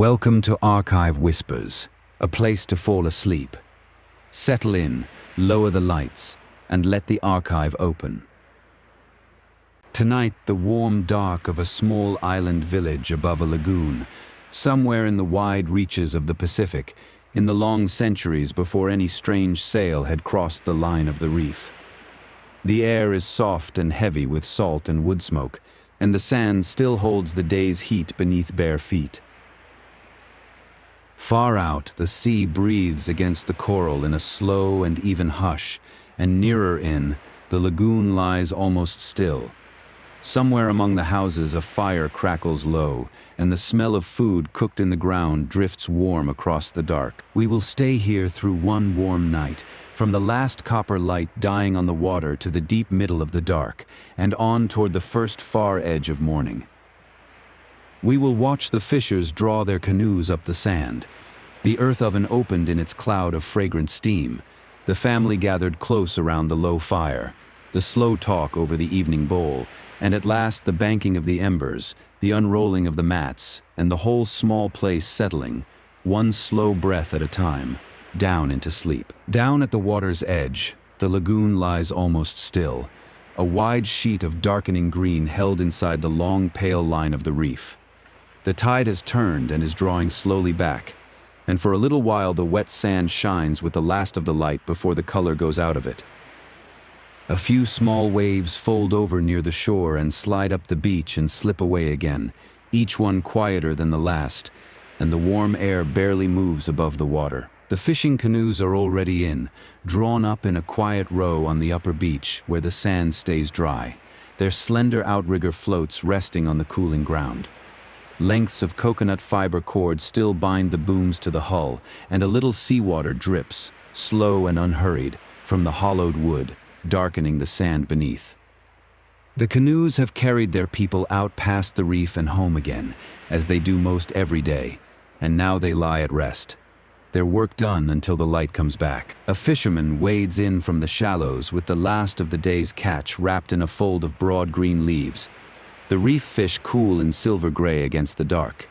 Welcome to Archive Whispers, a place to fall asleep. Settle in, lower the lights, and let the archive open. Tonight, the warm dark of a small island village above a lagoon, somewhere in the wide reaches of the Pacific, in the long centuries before any strange sail had crossed the line of the reef. The air is soft and heavy with salt and wood smoke, and the sand still holds the day's heat beneath bare feet. Far out, the sea breathes against the coral in a slow and even hush, and nearer in, the lagoon lies almost still. Somewhere among the houses a fire crackles low, and the smell of food cooked in the ground drifts warm across the dark. We will stay here through one warm night, from the last copper light dying on the water to the deep middle of the dark, and on toward the first far edge of morning. We will watch the fishers draw their canoes up the sand. The earth oven opened in its cloud of fragrant steam. The family gathered close around the low fire, the slow talk over the evening bowl, and at last the banking of the embers, the unrolling of the mats, and the whole small place settling, one slow breath at a time, down into sleep. Down at the water's edge, the lagoon lies almost still, a wide sheet of darkening green held inside the long pale line of the reef. The tide has turned and is drawing slowly back, and for a little while the wet sand shines with the last of the light before the color goes out of it. A few small waves fold over near the shore and slide up the beach and slip away again, each one quieter than the last, and the warm air barely moves above the water. The fishing canoes are already in, drawn up in a quiet row on the upper beach where the sand stays dry, their slender outrigger floats resting on the cooling ground. Lengths of coconut fiber cord still bind the booms to the hull, and a little seawater drips, slow and unhurried, from the hollowed wood, darkening the sand beneath. The canoes have carried their people out past the reef and home again, as they do most every day, and now they lie at rest. Their work done until the light comes back. A fisherman wades in from the shallows with the last of the day's catch wrapped in a fold of broad green leaves. The reef fish cool in silver gray against the dark.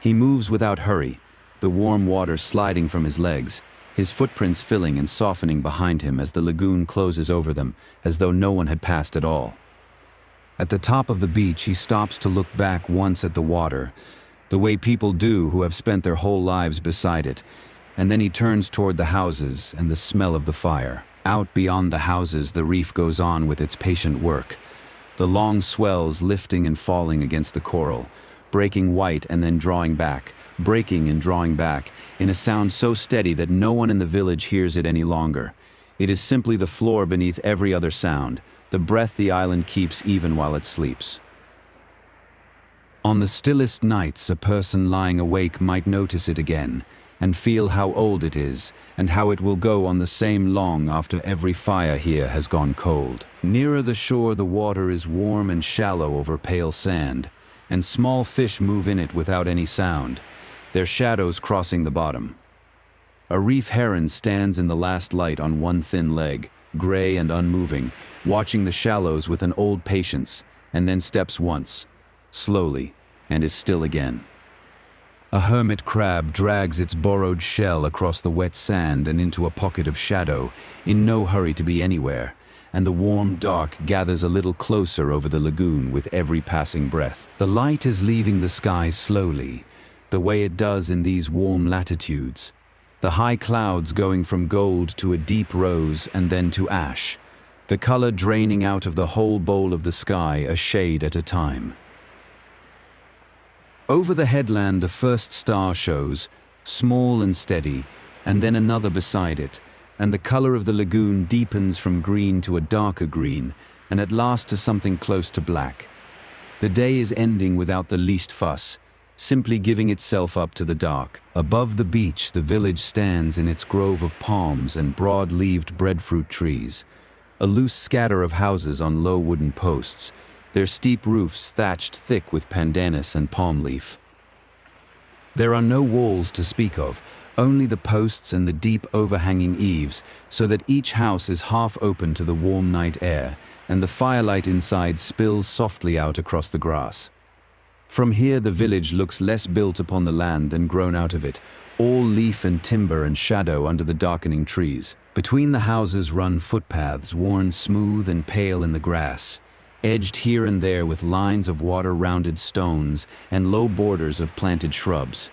He moves without hurry, the warm water sliding from his legs, his footprints filling and softening behind him as the lagoon closes over them, as though no one had passed at all. At the top of the beach, he stops to look back once at the water, the way people do who have spent their whole lives beside it, and then he turns toward the houses and the smell of the fire. Out beyond the houses, the reef goes on with its patient work. The long swells lifting and falling against the coral, breaking white and then drawing back, breaking and drawing back, in a sound so steady that no one in the village hears it any longer. It is simply the floor beneath every other sound, the breath the island keeps even while it sleeps. On the stillest nights, a person lying awake might notice it again, and feel how old it is, and how it will go on the same long after every fire here has gone cold. Nearer the shore, the water is warm and shallow over pale sand, and small fish move in it without any sound, their shadows crossing the bottom. A reef heron stands in the last light on one thin leg, gray and unmoving, watching the shallows with an old patience, and then steps once, slowly, and is still again. A hermit crab drags its borrowed shell across the wet sand and into a pocket of shadow, in no hurry to be anywhere, and the warm dark gathers a little closer over the lagoon with every passing breath. The light is leaving the sky slowly, the way it does in these warm latitudes, the high clouds going from gold to a deep rose and then to ash, the color draining out of the whole bowl of the sky a shade at a time. Over the headland, a first star shows, small and steady, and then another beside it, and the color of the lagoon deepens from green to a darker green, and at last to something close to black. The day is ending without the least fuss, simply giving itself up to the dark. Above the beach, the village stands in its grove of palms and broad-leaved breadfruit trees, a loose scatter of houses on low wooden posts, their steep roofs thatched thick with pandanus and palm leaf. There are no walls to speak of, only the posts and the deep overhanging eaves, so that each house is half open to the warm night air, and the firelight inside spills softly out across the grass. From here the village looks less built upon the land than grown out of it, all leaf and timber and shadow under the darkening trees. Between the houses run footpaths worn smooth and pale in the grass, edged here and there with lines of water-rounded stones and low borders of planted shrubs.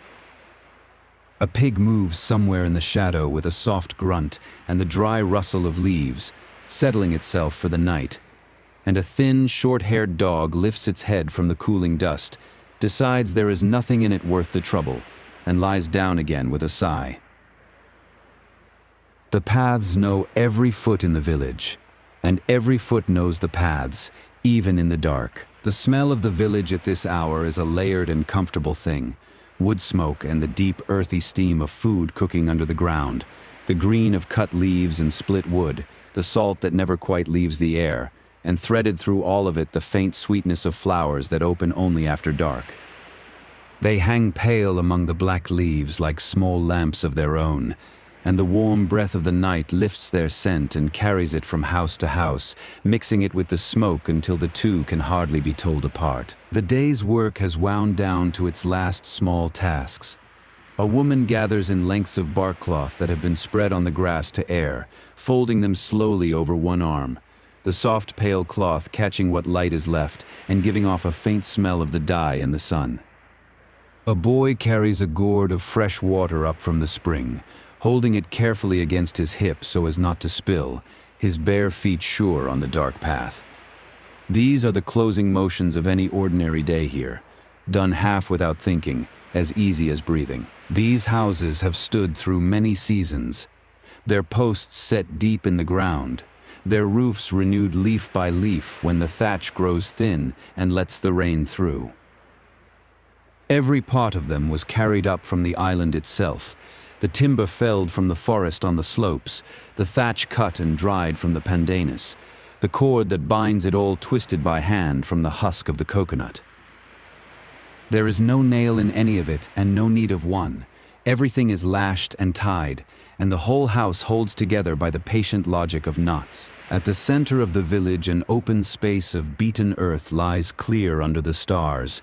A pig moves somewhere in the shadow with a soft grunt and the dry rustle of leaves, settling itself for the night. And a thin, short-haired dog lifts its head from the cooling dust, decides there is nothing in it worth the trouble, and lies down again with a sigh. The paths know every foot in the village, and every foot knows the paths, even in the dark. The smell of the village at this hour is a layered and comfortable thing. Wood smoke and the deep, earthy steam of food cooking under the ground, the green of cut leaves and split wood, the salt that never quite leaves the air, and threaded through all of it the faint sweetness of flowers that open only after dark. They hang pale among the black leaves like small lamps of their own, and the warm breath of the night lifts their scent and carries it from house to house, mixing it with the smoke until the two can hardly be told apart. The day's work has wound down to its last small tasks. A woman gathers in lengths of bark cloth that have been spread on the grass to air, folding them slowly over one arm, the soft pale cloth catching what light is left and giving off a faint smell of the dye in the sun. A boy carries a gourd of fresh water up from the spring, holding it carefully against his hip so as not to spill, his bare feet sure on the dark path. These are the closing motions of any ordinary day here, done half without thinking, as easy as breathing. These houses have stood through many seasons, their posts set deep in the ground, their roofs renewed leaf by leaf when the thatch grows thin and lets the rain through. Every part of them was carried up from the island itself, the timber felled from the forest on the slopes, the thatch cut and dried from the pandanus, the cord that binds it all twisted by hand from the husk of the coconut. There is no nail in any of it and no need of one. Everything is lashed and tied, and the whole house holds together by the patient logic of knots. At the center of the village, an open space of beaten earth lies clear under the stars,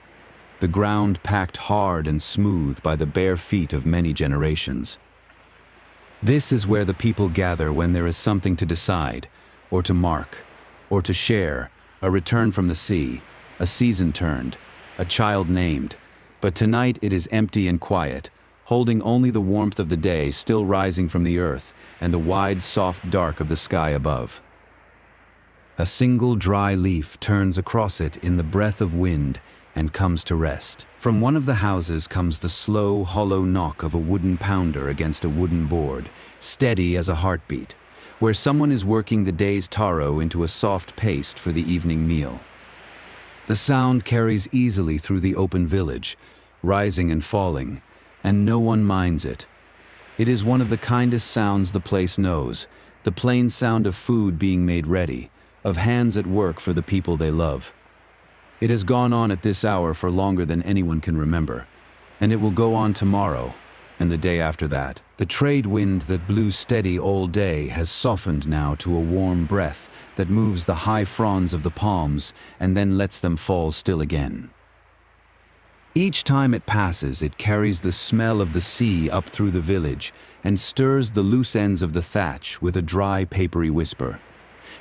the ground packed hard and smooth by the bare feet of many generations. This is where the people gather when there is something to decide, or to mark, or to share, a return from the sea, a season turned, a child named. But tonight it is empty and quiet, holding only the warmth of the day still rising from the earth and the wide, soft dark of the sky above. A single dry leaf turns across it in the breath of wind and comes to rest. From one of the houses comes the slow, hollow knock of a wooden pounder against a wooden board, steady as a heartbeat, where someone is working the day's taro into a soft paste for the evening meal. The sound carries easily through the open village, rising and falling, and no one minds it. It is one of the kindest sounds the place knows, the plain sound of food being made ready, of hands at work for the people they love. It has gone on at this hour for longer than anyone can remember, and it will go on tomorrow, and the day after that. The trade wind that blew steady all day has softened now to a warm breath that moves the high fronds of the palms and then lets them fall still again. Each time it passes, it carries the smell of the sea up through the village and stirs the loose ends of the thatch with a dry, papery whisper.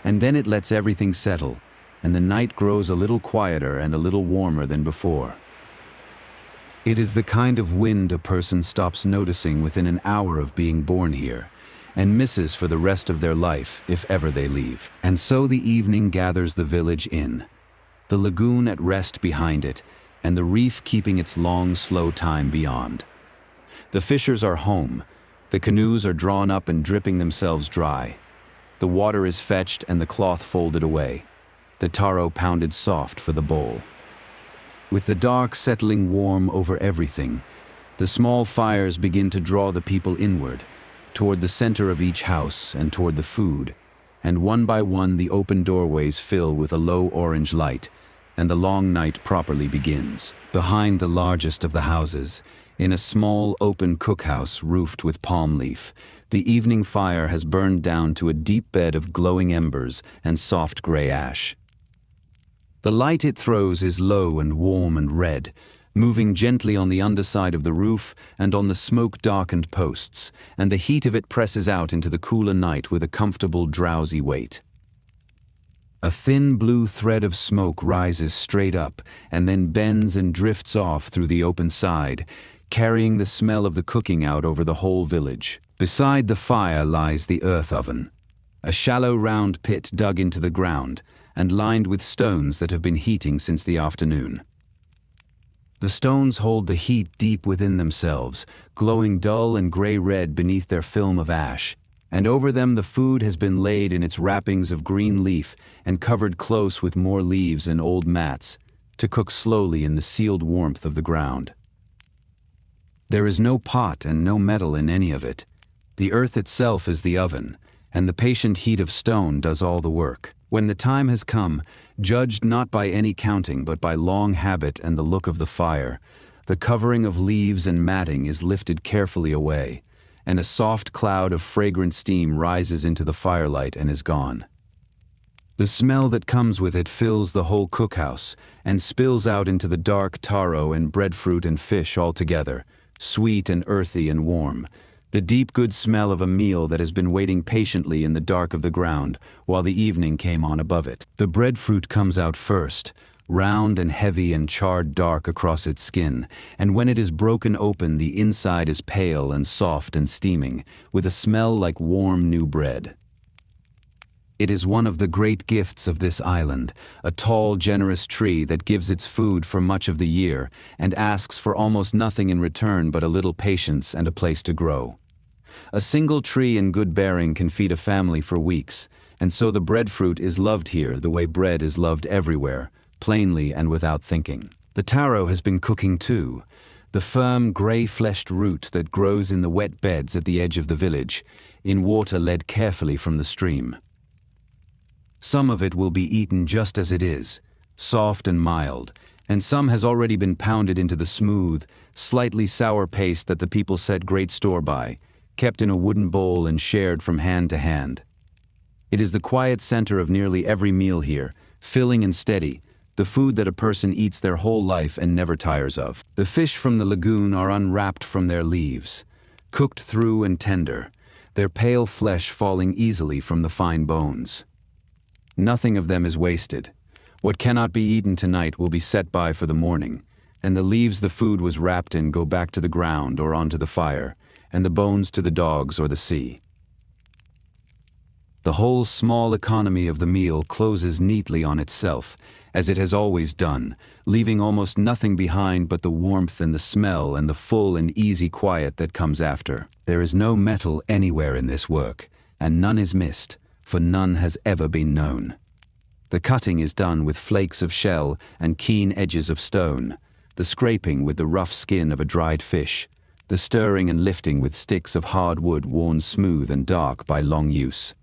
And then it lets everything settle, and the night grows a little quieter and a little warmer than before. It is the kind of wind a person stops noticing within an hour of being born here, and misses for the rest of their life if ever they leave. And so the evening gathers the village in, the lagoon at rest behind it, and the reef keeping its long, slow time beyond. The fishers are home, the canoes are drawn up and dripping themselves dry. The water is fetched and the cloth folded away, the taro pounded soft for the bowl. With the dark settling warm over everything, the small fires begin to draw the people inward, toward the center of each house and toward the food, and one by one the open doorways fill with a low orange light, and the long night properly begins. Behind the largest of the houses, in a small open cookhouse roofed with palm leaf, the evening fire has burned down to a deep bed of glowing embers and soft gray ash. The light it throws is low and warm and red, moving gently on the underside of the roof and on the smoke-darkened posts, and the heat of it presses out into the cooler night with a comfortable, drowsy weight. A thin blue thread of smoke rises straight up and then bends and drifts off through the open side, carrying the smell of the cooking out over the whole village. Beside the fire lies the earth oven, a shallow round pit dug into the ground and lined with stones that have been heating since the afternoon. The stones hold the heat deep within themselves, glowing dull and gray-red beneath their film of ash, and over them the food has been laid in its wrappings of green leaf and covered close with more leaves and old mats, to cook slowly in the sealed warmth of the ground. There is no pot and no metal in any of it. The earth itself is the oven, and the patient heat of stone does all the work. When the time has come, judged not by any counting but by long habit and the look of the fire, the covering of leaves and matting is lifted carefully away, and a soft cloud of fragrant steam rises into the firelight and is gone. The smell that comes with it fills the whole cookhouse and spills out into the dark taro and breadfruit and fish altogether, sweet and earthy and warm, the deep good smell of a meal that has been waiting patiently in the dark of the ground while the evening came on above it. The breadfruit comes out first, round and heavy and charred dark across its skin, and when it is broken open the inside is pale and soft and steaming, with a smell like warm new bread. It is one of the great gifts of this island, a tall, generous tree that gives its food for much of the year and asks for almost nothing in return but a little patience and a place to grow. A single tree in good bearing can feed a family for weeks, and so the breadfruit is loved here the way bread is loved everywhere, plainly and without thinking. The taro has been cooking too, the firm, gray-fleshed root that grows in the wet beds at the edge of the village, in water led carefully from the stream. Some of it will be eaten just as it is, soft and mild, and some has already been pounded into the smooth, slightly sour paste that the people set great store by, kept in a wooden bowl and shared from hand to hand. It is the quiet center of nearly every meal here, filling and steady, the food that a person eats their whole life and never tires of. The fish from the lagoon are unwrapped from their leaves, cooked through and tender, their pale flesh falling easily from the fine bones. Nothing of them is wasted. What cannot be eaten tonight will be set by for the morning, and the leaves the food was wrapped in go back to the ground or onto the fire, and the bones to the dogs or the sea. The whole small economy of the meal closes neatly on itself, as it has always done, leaving almost nothing behind but the warmth and the smell and the full and easy quiet that comes after. There is no metal anywhere in this work, and none is missed, for none has ever been known. The cutting is done with flakes of shell and keen edges of stone, the scraping with the rough skin of a dried fish, the stirring and lifting with sticks of hard wood worn smooth and dark by long use.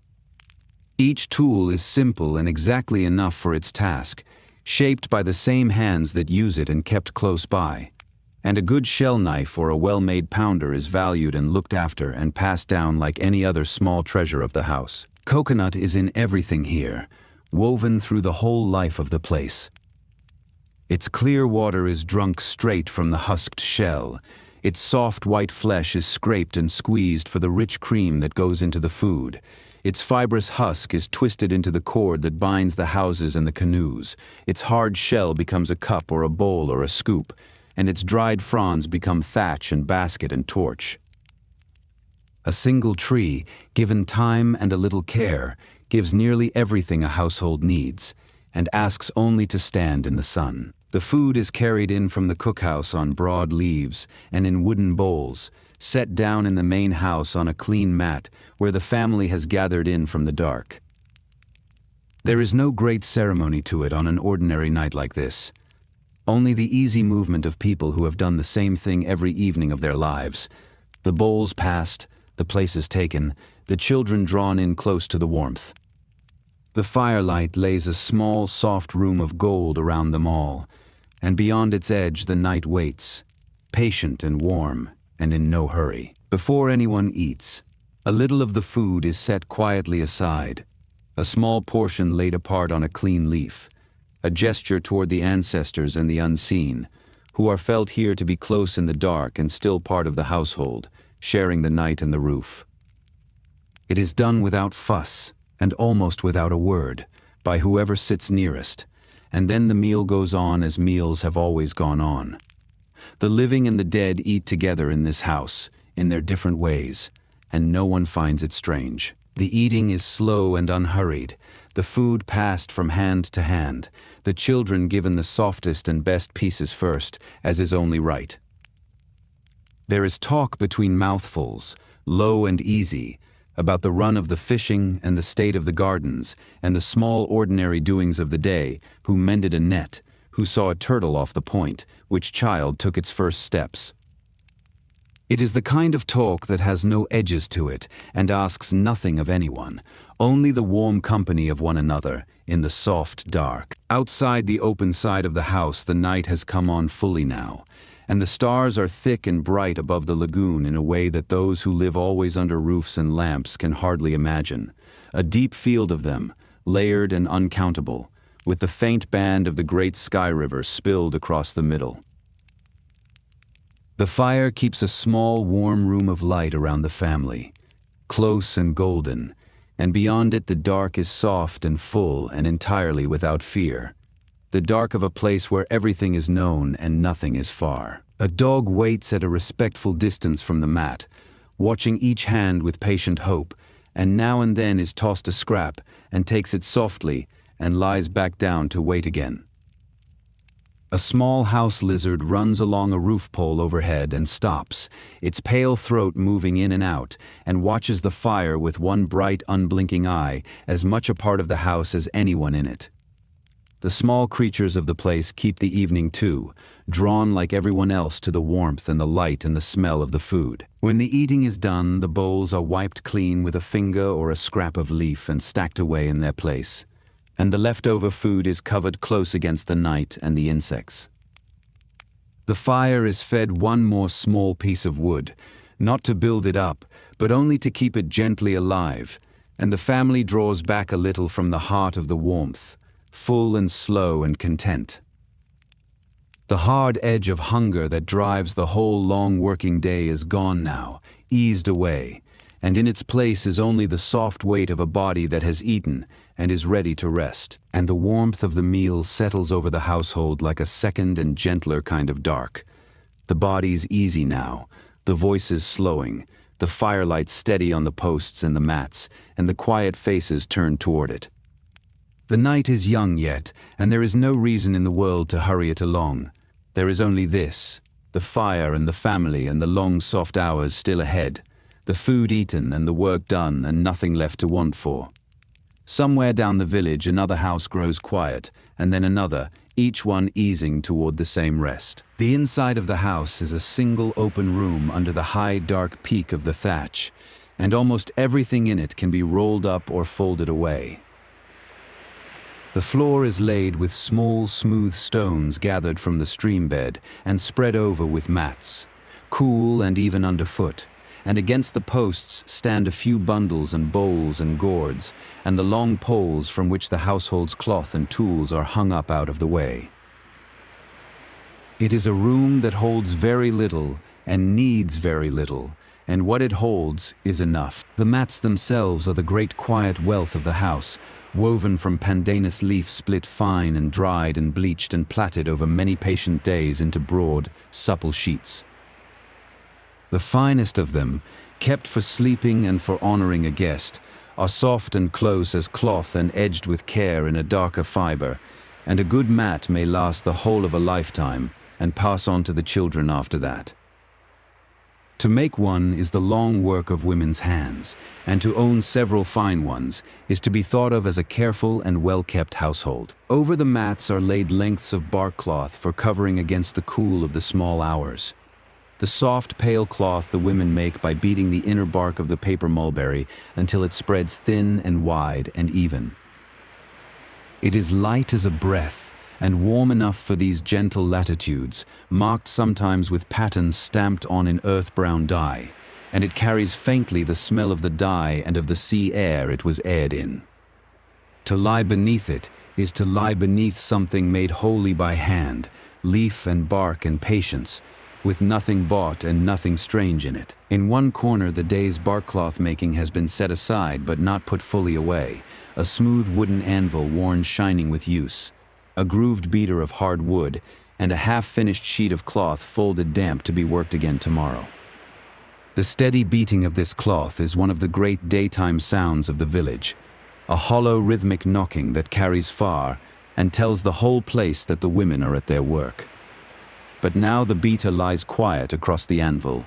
Each tool is simple and exactly enough for its task, shaped by the same hands that use it and kept close by. And a good shell knife or a well-made pounder is valued and looked after and passed down like any other small treasure of the house. Coconut is in everything here, woven through the whole life of the place. Its clear water is drunk straight from the husked shell. Its soft white flesh is scraped and squeezed for the rich cream that goes into the food. Its fibrous husk is twisted into the cord that binds the houses and the canoes. Its hard shell becomes a cup or a bowl or a scoop, and its dried fronds become thatch and basket and torch. A single tree, given time and a little care, gives nearly everything a household needs, and asks only to stand in the sun. The food is carried in from the cookhouse on broad leaves and in wooden bowls, set down in the main house on a clean mat where the family has gathered in from the dark. There is no great ceremony to it on an ordinary night like this. Only the easy movement of people who have done the same thing every evening of their lives. The bowls passed, the places taken, the children drawn in close to the warmth. The firelight lays a small, soft room of gold around them all, and beyond its edge the night waits, patient and warm, and in no hurry. Before anyone eats, a little of the food is set quietly aside, a small portion laid apart on a clean leaf, a gesture toward the ancestors and the unseen, who are felt here to be close in the dark and still part of the household, sharing the night and the roof. It is done without fuss, and almost without a word, by whoever sits nearest, and then the meal goes on as meals have always gone on. The living and the dead eat together in this house, in their different ways, and no one finds it strange. The eating is slow and unhurried, the food passed from hand to hand, the children given the softest and best pieces first, as is only right. There is talk between mouthfuls, low and easy, about the run of the fishing and the state of the gardens, and the small ordinary doings of the day, who mended a net, who saw a turtle off the point, which child took its first steps. It is the kind of talk that has no edges to it, and asks nothing of anyone, only the warm company of one another, in the soft dark. Outside the open side of the house the night has come on fully now, and the stars are thick and bright above the lagoon in a way that those who live always under roofs and lamps can hardly imagine. A deep field of them, layered and uncountable, with the faint band of the great sky river spilled across the middle. The fire keeps a small, warm room of light around the family, close and golden, and beyond it the dark is soft and full and entirely without fear. The dark of a place where everything is known and nothing is far. A dog waits at a respectful distance from the mat, watching each hand with patient hope, and now and then is tossed a scrap and takes it softly and lies back down to wait again. A small house lizard runs along a roof pole overhead and stops, its pale throat moving in and out, and watches the fire with one bright, unblinking eye, as much a part of the house as anyone in it. The small creatures of the place keep the evening too, drawn like everyone else to the warmth and the light and the smell of the food. When the eating is done, the bowls are wiped clean with a finger or a scrap of leaf and stacked away in their place, and the leftover food is covered close against the night and the insects. The fire is fed one more small piece of wood, not to build it up, but only to keep it gently alive, and the family draws back a little from the heart of the warmth, full and slow and content. The hard edge of hunger that drives the whole long working day is gone now, eased away, and in its place is only the soft weight of a body that has eaten and is ready to rest, and the warmth of the meal settles over the household like a second and gentler kind of dark. The body's easy now, the voices slowing, the firelight steady on the posts and the mats, and the quiet faces turned toward it. The night is young yet, and there is no reason in the world to hurry it along. There is only this, the fire and the family and the long soft hours still ahead, the food eaten and the work done and nothing left to want for. Somewhere down the village another house grows quiet, and then another, each one easing toward the same rest. The inside of the house is a single open room under the high dark peak of the thatch, and almost everything in it can be rolled up or folded away. The floor is laid with small, smooth stones gathered from the stream bed and spread over with mats, cool and even underfoot, and against the posts stand a few bundles and bowls and gourds, and the long poles from which the household's cloth and tools are hung up out of the way. It is a room that holds very little and needs very little, and what it holds is enough. The mats themselves are the great quiet wealth of the house, woven from pandanus leaf split fine and dried and bleached and plaited over many patient days into broad, supple sheets. The finest of them, kept for sleeping and for honoring a guest, are soft and close as cloth and edged with care in a darker fiber, and a good mat may last the whole of a lifetime and pass on to the children after that. To make one is the long work of women's hands, and to own several fine ones is to be thought of as a careful and well-kept household. Over the mats are laid lengths of bark cloth for covering against the cool of the small hours. The soft, pale cloth the women make by beating the inner bark of the paper mulberry until it spreads thin and wide and even. It is light as a breath, and warm enough for these gentle latitudes, marked sometimes with patterns stamped on in earth-brown dye, and it carries faintly the smell of the dye and of the sea air it was aired in. To lie beneath it is to lie beneath something made wholly by hand, leaf and bark and patience, with nothing bought and nothing strange in it. In one corner, the day's bark-cloth making has been set aside but not put fully away, a smooth wooden anvil worn shining with use, a grooved beater of hard wood, and a half-finished sheet of cloth folded damp to be worked again tomorrow. The steady beating of this cloth is one of the great daytime sounds of the village, a hollow rhythmic knocking that carries far and tells the whole place that the women are at their work. But now the beater lies quiet across the anvil,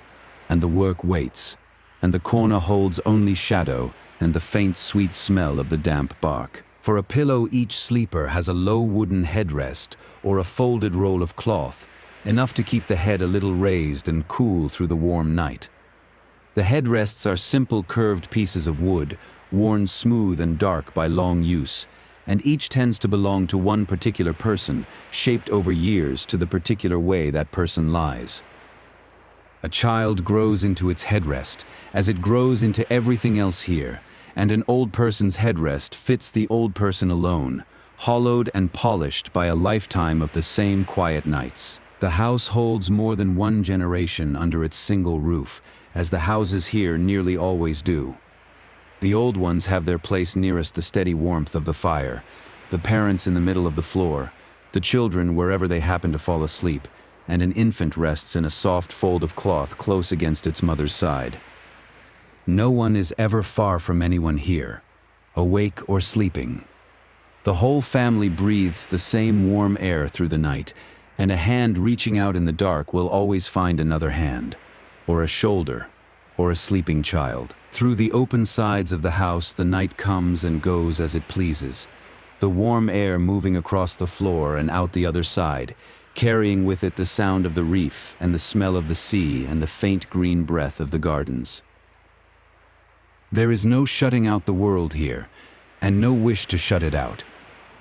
and the work waits, and the corner holds only shadow and the faint sweet smell of the damp bark. For a pillow, each sleeper has a low wooden headrest or a folded roll of cloth, enough to keep the head a little raised and cool through the warm night. The headrests are simple curved pieces of wood, worn smooth and dark by long use, and each tends to belong to one particular person, shaped over years to the particular way that person lies. A child grows into its headrest, as it grows into everything else here, and an old person's headrest fits the old person alone, hollowed and polished by a lifetime of the same quiet nights. The house holds more than one generation under its single roof, as the houses here nearly always do. The old ones have their place nearest the steady warmth of the fire, the parents in the middle of the floor, the children wherever they happen to fall asleep, and an infant rests in a soft fold of cloth close against its mother's side. No one is ever far from anyone here, awake or sleeping. The whole family breathes the same warm air through the night, and a hand reaching out in the dark will always find another hand, or a shoulder, or a sleeping child. Through the open sides of the house, the night comes and goes as it pleases, the warm air moving across the floor and out the other side, carrying with it the sound of the reef and the smell of the sea and the faint green breath of the gardens. There is no shutting out the world here, and no wish to shut it out.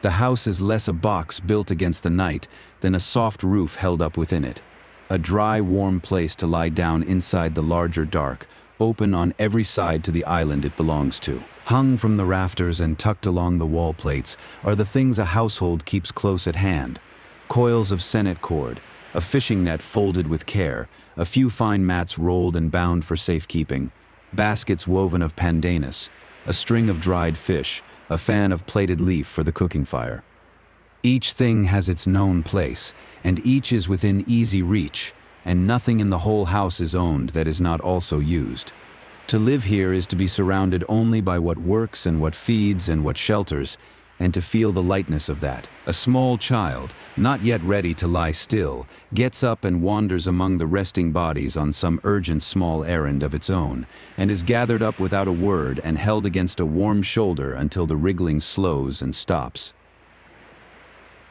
The house is less a box built against the night than a soft roof held up within it, a dry, warm place to lie down inside the larger dark, open on every side to the island it belongs to. Hung from the rafters and tucked along the wall plates are the things a household keeps close at hand: coils of senet cord, a fishing net folded with care, a few fine mats rolled and bound for safekeeping, baskets woven of pandanus, a string of dried fish, a fan of plaited leaf for the cooking fire. Each thing has its known place, and each is within easy reach, and nothing in the whole house is owned that is not also used. To live here is to be surrounded only by what works and what feeds and what shelters, and to feel the lightness of that. A small child, not yet ready to lie still, gets up and wanders among the resting bodies on some urgent small errand of its own, and is gathered up without a word and held against a warm shoulder until the wriggling slows and stops.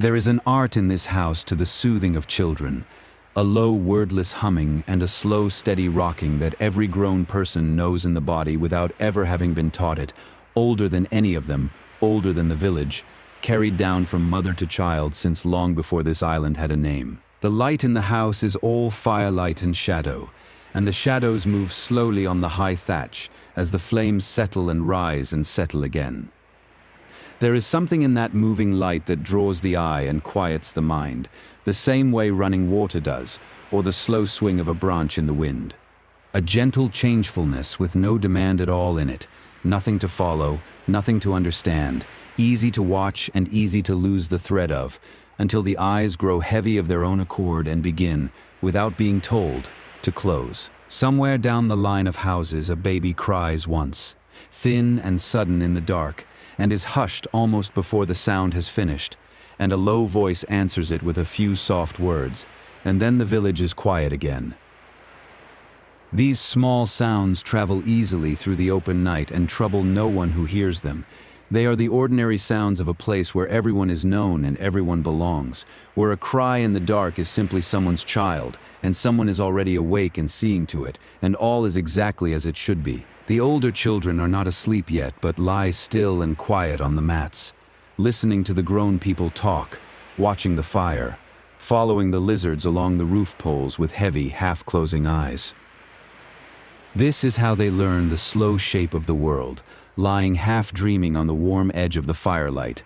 There is an art in this house to the soothing of children, a low wordless humming and a slow steady rocking that every grown person knows in the body without ever having been taught it, older than any of them, older than the village, carried down from mother to child since long before this island had a name. The light in the house is all firelight and shadow, and the shadows move slowly on the high thatch as the flames settle and rise and settle again. There is something in that moving light that draws the eye and quiets the mind, the same way running water does, or the slow swing of a branch in the wind. A gentle changefulness with no demand at all in it, nothing to follow, nothing to understand, easy to watch and easy to lose the thread of, until the eyes grow heavy of their own accord and begin, without being told, to close. Somewhere down the line of houses a baby cries once, thin and sudden in the dark, and is hushed almost before the sound has finished, and a low voice answers it with a few soft words, and then the village is quiet again. These small sounds travel easily through the open night and trouble no one who hears them. They are the ordinary sounds of a place where everyone is known and everyone belongs, where a cry in the dark is simply someone's child, and someone is already awake and seeing to it, and all is exactly as it should be. The older children are not asleep yet, but lie still and quiet on the mats, listening to the grown people talk, watching the fire, following the lizards along the roof poles with heavy, half-closing eyes. This is how they learn the slow shape of the world, lying half-dreaming on the warm edge of the firelight,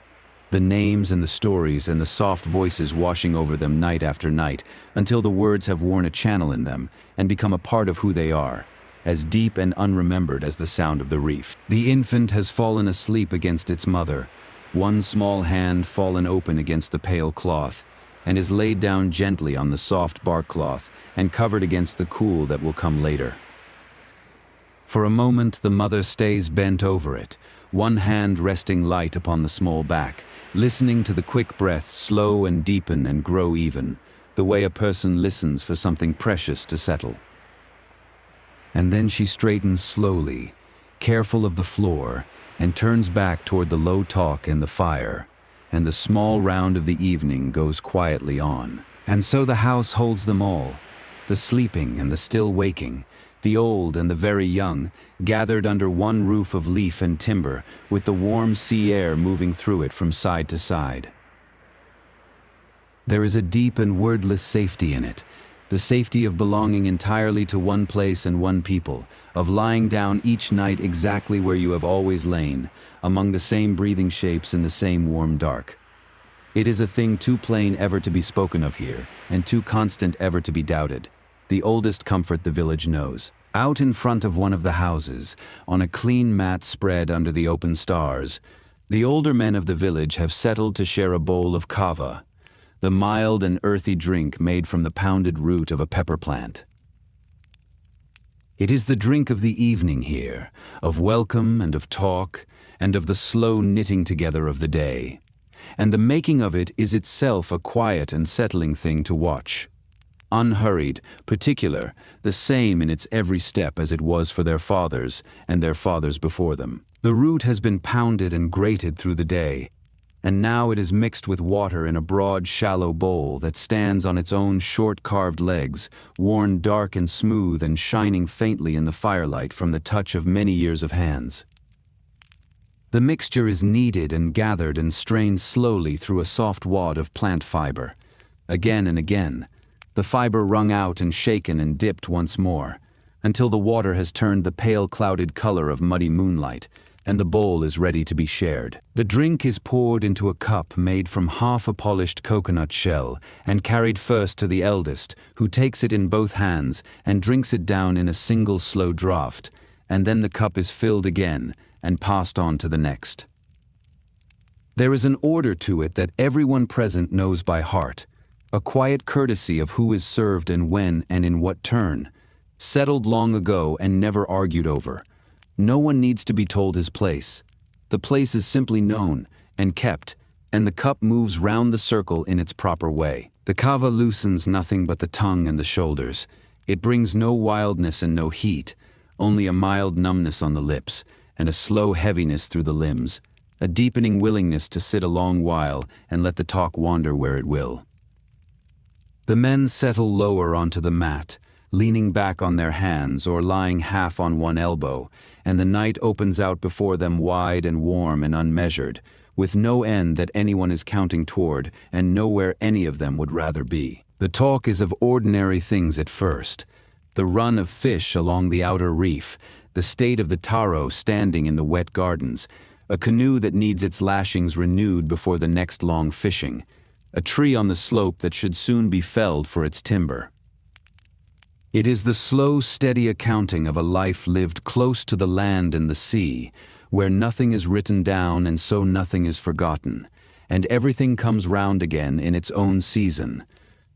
the the names and the stories and the soft voices washing over them night after night, until the words have worn a channel in them and become a part of who they are, as deep and unremembered as the sound of the reef. The infant has fallen asleep against its mother, one small hand fallen open against the pale cloth, and is laid down gently on the soft bark cloth and covered against the cool that will come later. For a moment the mother stays bent over it, one hand resting light upon the small back, listening to the quick breath slow and deepen and grow even, the way a person listens for something precious to settle. And then she straightens slowly, careful of the floor, and turns back toward the low talk and the fire, and the small round of the evening goes quietly on. And so the house holds them all, the sleeping and the still waking, the old and the very young, gathered under one roof of leaf and timber, with the warm sea air moving through it from side to side. There is a deep and wordless safety in it, the safety of belonging entirely to one place and one people, of lying down each night exactly where you have always lain, among the same breathing shapes in the same warm dark. It is a thing too plain ever to be spoken of here, and too constant ever to be doubted. The oldest comfort the village knows. Out in front of one of the houses, on a clean mat spread under the open stars, the older men of the village have settled to share a bowl of kava, the mild and earthy drink made from the pounded root of a pepper plant. It is the drink of the evening here, of welcome and of talk, and of the slow knitting together of the day. And the making of it is itself a quiet and settling thing to watch. Unhurried, particular, the same in its every step as it was for their fathers and their fathers before them. The root has been pounded and grated through the day, and now it is mixed with water in a broad, shallow bowl that stands on its own short carved legs, worn dark and smooth and shining faintly in the firelight from the touch of many years of hands. The mixture is kneaded and gathered and strained slowly through a soft wad of plant fiber. Again and again, the fiber wrung out and shaken and dipped once more, until the water has turned the pale clouded color of muddy moonlight, and the bowl is ready to be shared. The drink is poured into a cup made from half a polished coconut shell and carried first to the eldest, who takes it in both hands and drinks it down in a single slow draught, and then the cup is filled again and passed on to the next. There is an order to it that everyone present knows by heart, a quiet courtesy of who is served and when and in what turn, settled long ago and never argued over. No one needs to be told his place. The place is simply known and kept, and the cup moves round the circle in its proper way. The kava loosens nothing but the tongue and the shoulders. It brings no wildness and no heat, only a mild numbness on the lips, and a slow heaviness through the limbs, a deepening willingness to sit a long while and let the talk wander where it will. The men settle lower onto the mat, leaning back on their hands or lying half on one elbow, and the night opens out before them wide and warm and unmeasured, with no end that anyone is counting toward and nowhere any of them would rather be. The talk is of ordinary things at first, the run of fish along the outer reef, the state of the taro standing in the wet gardens, a canoe that needs its lashings renewed before the next long fishing, a tree on the slope that should soon be felled for its timber. It is the slow, steady accounting of a life lived close to the land and the sea, where nothing is written down and so nothing is forgotten, and everything comes round again in its own season,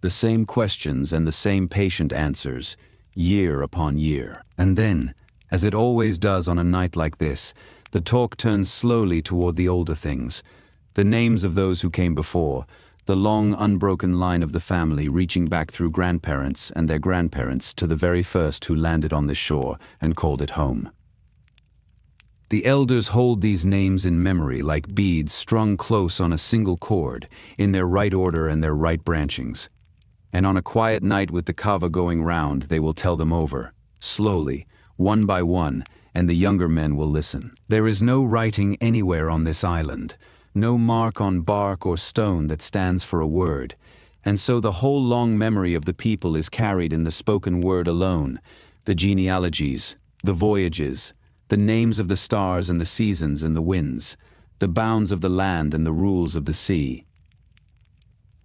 the same questions and the same patient answers, year upon year. And then, as it always does on a night like this, the talk turns slowly toward the older things, the names of those who came before, the long unbroken line of the family reaching back through grandparents and their grandparents to the very first who landed on this shore and called it home. The elders hold these names in memory like beads strung close on a single cord, in their right order and their right branchings. And on a quiet night with the kava going round, they will tell them over, slowly, one by one, and the younger men will listen. There is no writing anywhere on this island, no mark on bark or stone that stands for a word, and so the whole long memory of the people is carried in the spoken word alone, the genealogies, the voyages, the names of the stars and the seasons and the winds, the bounds of the land and the rules of the sea.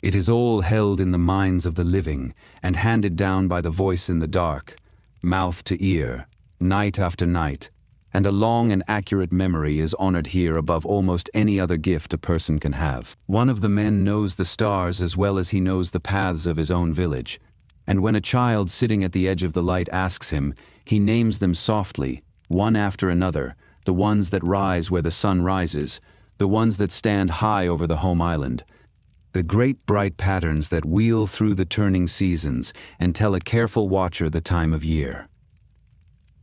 It is all held in the minds of the living and handed down by the voice in the dark, mouth to ear, night after night, and a long and accurate memory is honored here above almost any other gift a person can have. One of the men knows the stars as well as he knows the paths of his own village, and when a child sitting at the edge of the light asks him, he names them softly, one after another, the ones that rise where the sun rises, the ones that stand high over the home island, the great bright patterns that wheel through the turning seasons and tell a careful watcher the time of year.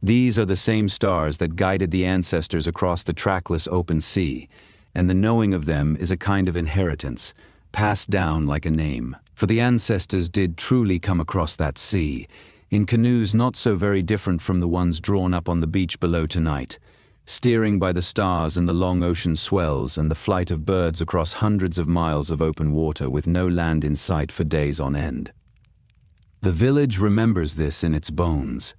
These are the same stars that guided the ancestors across the trackless open sea, and the knowing of them is a kind of inheritance, passed down like a name. For the ancestors did truly come across that sea, in canoes not so very different from the ones drawn up on the beach below tonight, steering by the stars and the long ocean swells and the flight of birds across hundreds of miles of open water with no land in sight for days on end. The village remembers this in its bones.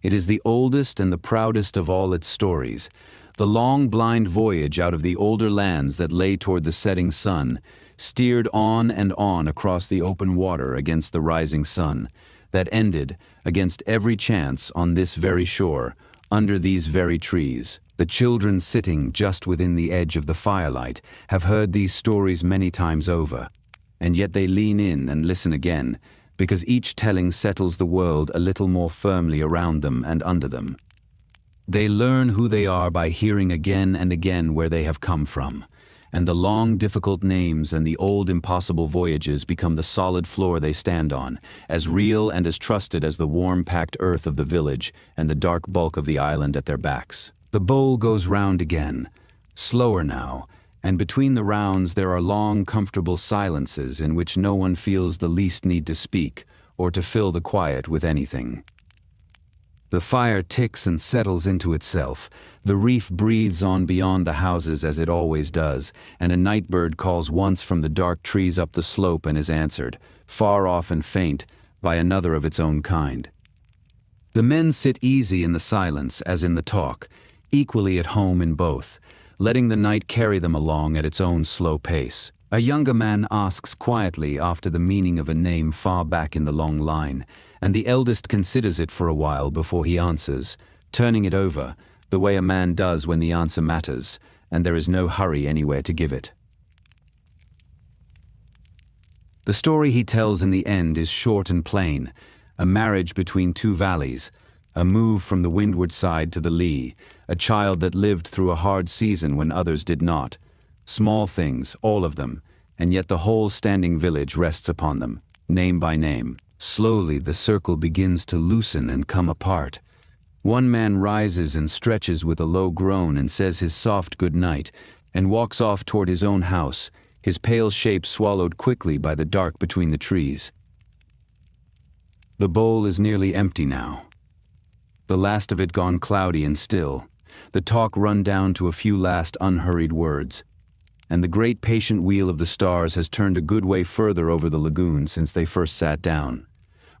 It is the oldest and the proudest of all its stories, the long blind voyage out of the older lands that lay toward the setting sun, steered on and on across the open water against the rising sun, that ended, against every chance, on this very shore, under these very trees. The children sitting just within the edge of the firelight have heard these stories many times over, and yet they lean in and listen again, because each telling settles the world a little more firmly around them and under them. They learn who they are by hearing again and again where they have come from, and the long difficult names and the old impossible voyages become the solid floor they stand on, as real and as trusted as the warm packed earth of the village and the dark bulk of the island at their backs. The bowl goes round again, slower now, and between the rounds there are long, comfortable silences in which no one feels the least need to speak or to fill the quiet with anything. The fire ticks and settles into itself, the reef breathes on beyond the houses as it always does, and a night bird calls once from the dark trees up the slope and is answered, far off and faint, by another of its own kind. The men sit easy in the silence as in the talk, equally at home in both, letting the night carry them along at its own slow pace. A younger man asks quietly after the meaning of a name far back in the long line, and the eldest considers it for a while before he answers, turning it over, the way a man does when the answer matters, and there is no hurry anywhere to give it. The story he tells in the end is short and plain, a marriage between two valleys, a move from the windward side to the lee, a child that lived through a hard season when others did not. Small things, all of them, and yet the whole standing village rests upon them, name by name. Slowly the circle begins to loosen and come apart. One man rises and stretches with a low groan and says his soft good night, and walks off toward his own house, his pale shape swallowed quickly by the dark between the trees. The bowl is nearly empty now. The last of it gone cloudy and still, the talk run down to a few last unhurried words, and the great patient wheel of the stars has turned a good way further over the lagoon since they first sat down,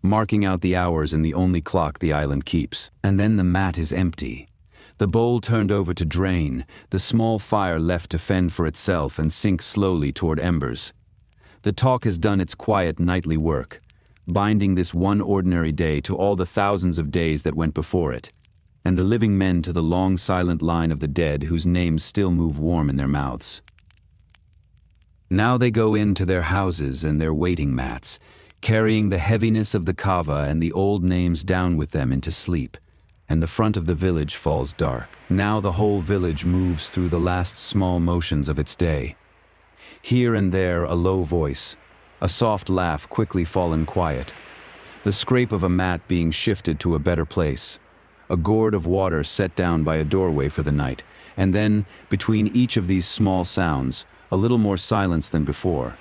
marking out the hours in the only clock the island keeps. And then the mat is empty, the bowl turned over to drain, the small fire left to fend for itself and sink slowly toward embers. The talk has done its quiet nightly work, binding this one ordinary day to all the thousands of days that went before it, and the living men to the long silent line of the dead whose names still move warm in their mouths. Now they go into their houses and their waiting mats, carrying the heaviness of the kava and the old names down with them into sleep, and the front of the village falls dark. Now the whole village moves through the last small motions of its day. Here and there a low voice, a soft laugh quickly fallen quiet, the scrape of a mat being shifted to a better place, a gourd of water set down by a doorway for the night, and then, between each of these small sounds, a little more silence than before,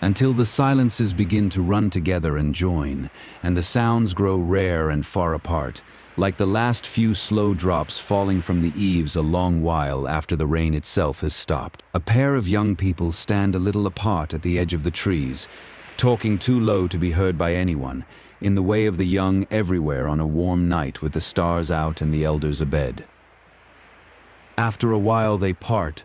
until the silences begin to run together and join, and the sounds grow rare and far apart, like the last few slow drops falling from the eaves a long while after the rain itself has stopped. A pair of young people stand a little apart at the edge of the trees, talking too low to be heard by anyone, in the way of the young everywhere on a warm night with the stars out and the elders abed. After a while they part,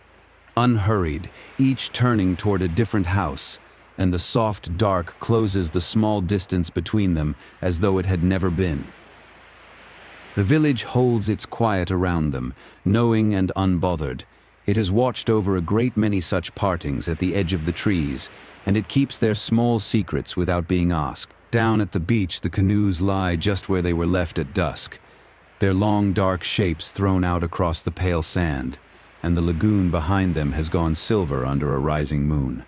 unhurried, each turning toward a different house, and the soft dark closes the small distance between them as though it had never been. The village holds its quiet around them, knowing and unbothered. It has watched over a great many such partings at the edge of the trees, and it keeps their small secrets without being asked. Down at the beach, the canoes lie just where they were left at dusk, their long dark shapes thrown out across the pale sand, and the lagoon behind them has gone silver under a rising moon.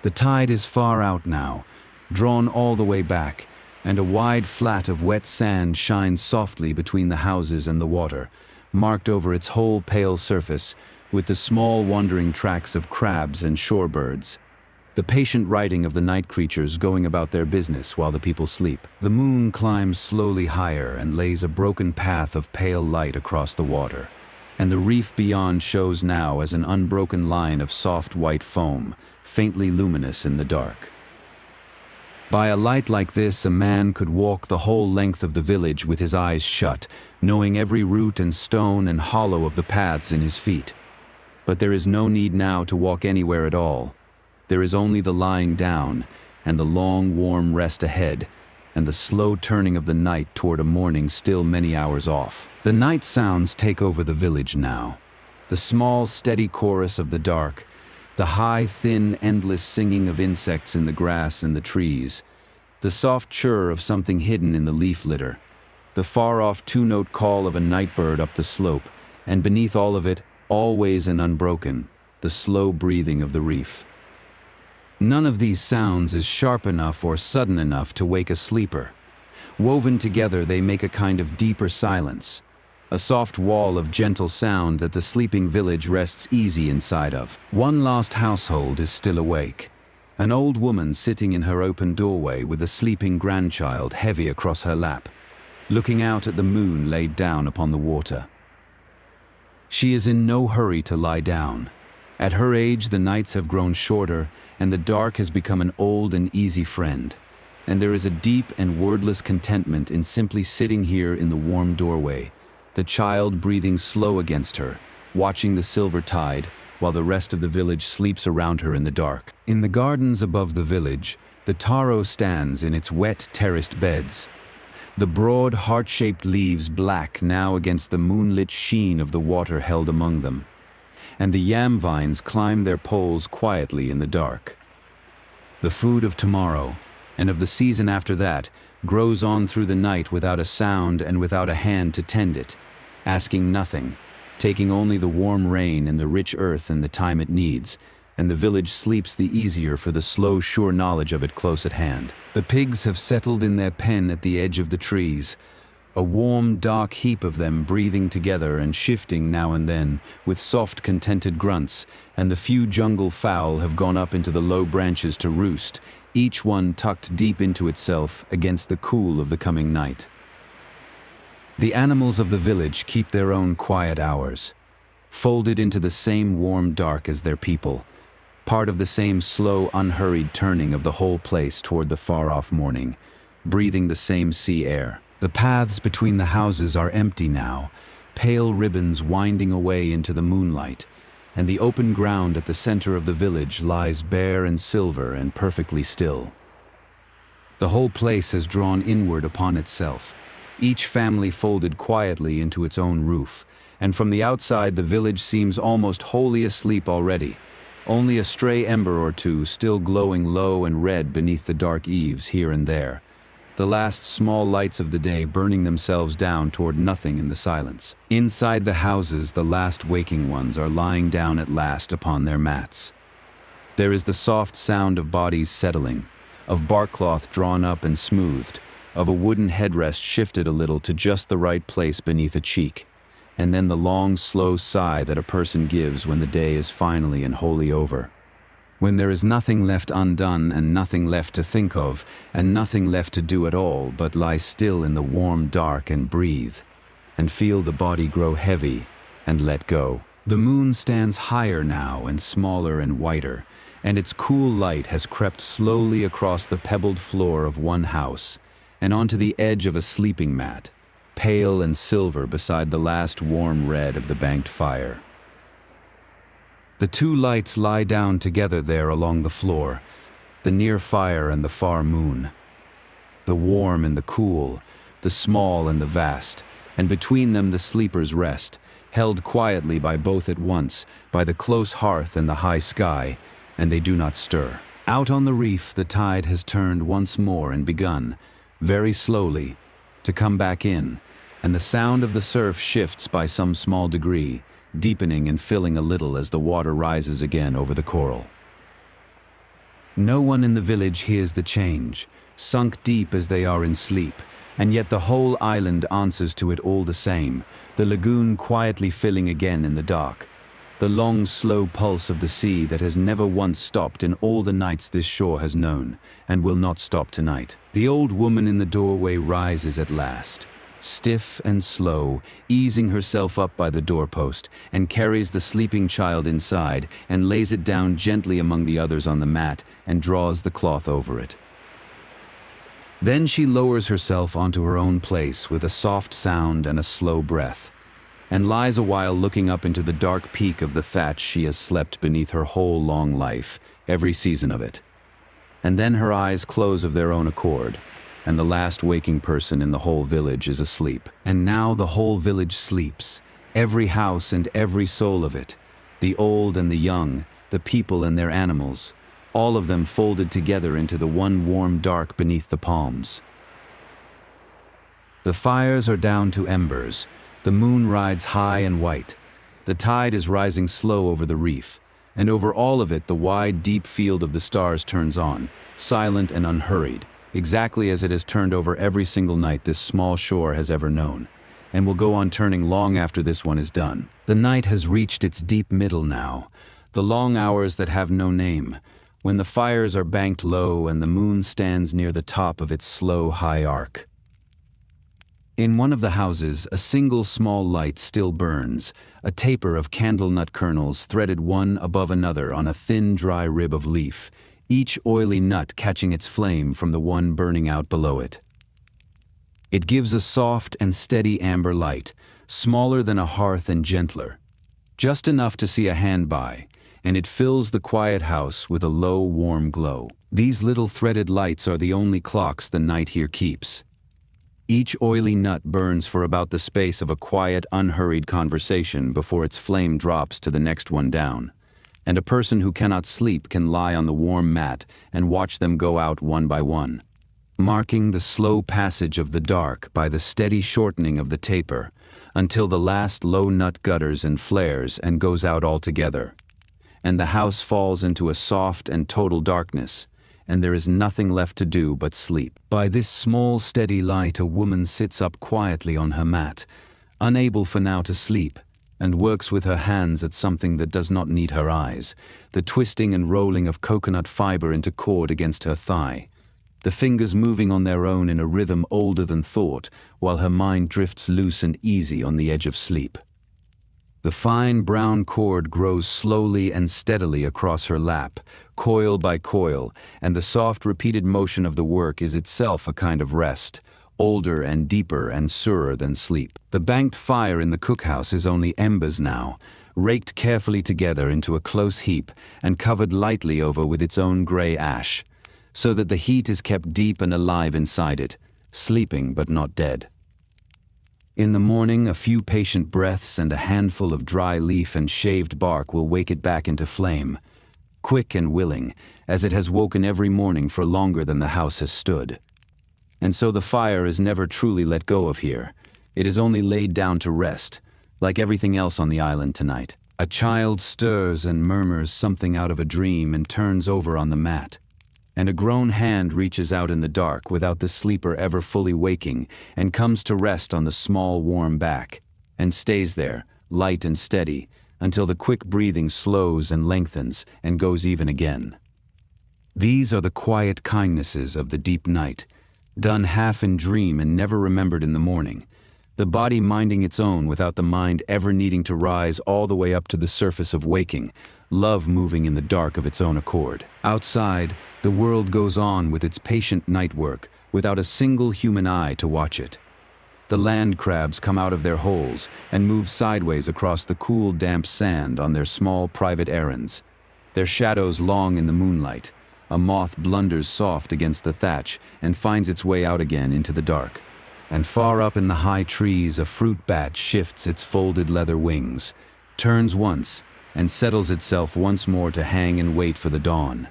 The tide is far out now, drawn all the way back, and a wide flat of wet sand shines softly between the houses and the water, marked over its whole pale surface with the small wandering tracks of crabs and shorebirds, the patient writing of the night creatures going about their business while the people sleep. The moon climbs slowly higher and lays a broken path of pale light across the water, and the reef beyond shows now as an unbroken line of soft white foam, faintly luminous in the dark. By a light like this, a man could walk the whole length of the village with his eyes shut, knowing every root and stone and hollow of the paths in his feet. But there is no need now to walk anywhere at all. There is only the lying down, and the long, warm rest ahead, and the slow turning of the night toward a morning still many hours off. The night sounds take over the village now. The small, steady chorus of the dark, the high, thin, endless singing of insects in the grass and the trees, the soft chirr of something hidden in the leaf litter, the far-off two-note call of a night bird up the slope, and beneath all of it, always and unbroken, the slow breathing of the reef. None of these sounds is sharp enough or sudden enough to wake a sleeper. Woven together, they make a kind of deeper silence, a soft wall of gentle sound that the sleeping village rests easy inside of. One last household is still awake. An old woman sitting in her open doorway with a sleeping grandchild heavy across her lap, looking out at the moon laid down upon the water. She is in no hurry to lie down. At her age, the nights have grown shorter, and the dark has become an old and easy friend. And there is a deep and wordless contentment in simply sitting here in the warm doorway, the child breathing slow against her, watching the silver tide, while the rest of the village sleeps around her in the dark. In the gardens above the village, the taro stands in its wet, terraced beds, the broad, heart-shaped leaves black now against the moonlit sheen of the water held among them, and the yam vines climb their poles quietly in the dark. The food of tomorrow, and of the season after that, grows on through the night without a sound and without a hand to tend it, asking nothing, taking only the warm rain and the rich earth and the time it needs, and the village sleeps the easier for the slow, sure knowledge of it close at hand. The pigs have settled in their pen at the edge of the trees, a warm, dark heap of them breathing together and shifting now and then with soft, contented grunts, and the few jungle fowl have gone up into the low branches to roost, each one tucked deep into itself against the cool of the coming night. The animals of the village keep their own quiet hours, folded into the same warm dark as their people, part of the same slow, unhurried turning of the whole place toward the far-off morning, breathing the same sea air. The paths between the houses are empty now, pale ribbons winding away into the moonlight, and the open ground at the center of the village lies bare and silver and perfectly still. The whole place has drawn inward upon itself, each family folded quietly into its own roof, and from the outside the village seems almost wholly asleep already, only a stray ember or two still glowing low and red beneath the dark eaves here and there, the last small lights of the day burning themselves down toward nothing in the silence. Inside the houses, the last waking ones are lying down at last upon their mats. There is the soft sound of bodies settling, of bark cloth drawn up and smoothed, of a wooden headrest shifted a little to just the right place beneath a cheek, and then the long, slow sigh that a person gives when the day is finally and wholly over. When there is nothing left undone and nothing left to think of and nothing left to do at all but lie still in the warm dark and breathe, and feel the body grow heavy and let go. The moon stands higher now and smaller and whiter, and its cool light has crept slowly across the pebbled floor of one house and onto the edge of a sleeping mat, pale and silver beside the last warm red of the banked fire. The two lights lie down together there along the floor, the near fire and the far moon. The warm and the cool, the small and the vast, and between them the sleepers rest, held quietly by both at once, by the close hearth and the high sky, and they do not stir. Out on the reef the tide has turned once more and begun, very slowly, to come back in, and the sound of the surf shifts by some small degree, deepening and filling a little as the water rises again over the coral. No one in the village hears the change, sunk deep as they are in sleep, and yet the whole island answers to it all the same, the lagoon quietly filling again in the dark. The long, slow pulse of the sea that has never once stopped in all the nights this shore has known, and will not stop tonight. The old woman in the doorway rises at last, stiff and slow, easing herself up by the doorpost, and carries the sleeping child inside, and lays it down gently among the others on the mat, and draws the cloth over it. Then she lowers herself onto her own place with a soft sound and a slow breath, and lies a while looking up into the dark peak of the thatch she has slept beneath her whole long life, every season of it. And then her eyes close of their own accord, and the last waking person in the whole village is asleep. And now the whole village sleeps, every house and every soul of it, the old and the young, the people and their animals, all of them folded together into the one warm dark beneath the palms. The fires are down to embers. The moon rides high and white. The tide is rising slow over the reef, and over all of it the wide, deep field of the stars turns on, silent and unhurried, exactly as it has turned over every single night this small shore has ever known, and will go on turning long after this one is done. The night has reached its deep middle now, the long hours that have no name, when the fires are banked low and the moon stands near the top of its slow, high arc. In one of the houses, a single small light still burns, a taper of candlenut kernels threaded one above another on a thin, dry rib of leaf, each oily nut catching its flame from the one burning out below it. It gives a soft and steady amber light, smaller than a hearth and gentler, just enough to see a hand by, and it fills the quiet house with a low, warm glow. These little threaded lights are the only clocks the night here keeps. Each oily nut burns for about the space of a quiet, unhurried conversation before its flame drops to the next one down, and a person who cannot sleep can lie on the warm mat and watch them go out one by one, marking the slow passage of the dark by the steady shortening of the taper, until the last low nut gutters and flares and goes out altogether, and the house falls into a soft and total darkness, and there is nothing left to do but sleep. By this small, steady light a woman sits up quietly on her mat, unable for now to sleep, and works with her hands at something that does not need her eyes, the twisting and rolling of coconut fiber into cord against her thigh, the fingers moving on their own in a rhythm older than thought, while her mind drifts loose and easy on the edge of sleep. The fine brown cord grows slowly and steadily across her lap, coil by coil, and the soft repeated motion of the work is itself a kind of rest, older and deeper and surer than sleep. The banked fire in the cookhouse is only embers now, raked carefully together into a close heap and covered lightly over with its own gray ash, so that the heat is kept deep and alive inside it, sleeping but not dead. In the morning, a few patient breaths and a handful of dry leaf and shaved bark will wake it back into flame, quick and willing, as it has woken every morning for longer than the house has stood. And so the fire is never truly let go of here. It is only laid down to rest, like everything else on the island tonight. A child stirs and murmurs something out of a dream and turns over on the mat, and a grown hand reaches out in the dark without the sleeper ever fully waking and comes to rest on the small warm back, and stays there, light and steady, until the quick breathing slows and lengthens and goes even again. These are the quiet kindnesses of the deep night, done half in dream and never remembered in the morning, the body minding its own without the mind ever needing to rise all the way up to the surface of waking, love moving in the dark of its own accord. Outside, the world goes on with its patient night work, without a single human eye to watch it. The land crabs come out of their holes and move sideways across the cool, damp sand on their small private errands. Their shadows long in the moonlight. A moth blunders soft against the thatch and finds its way out again into the dark. And far up in the high trees, a fruit bat shifts its folded leather wings, turns once, and settles itself once more to hang and wait for the dawn.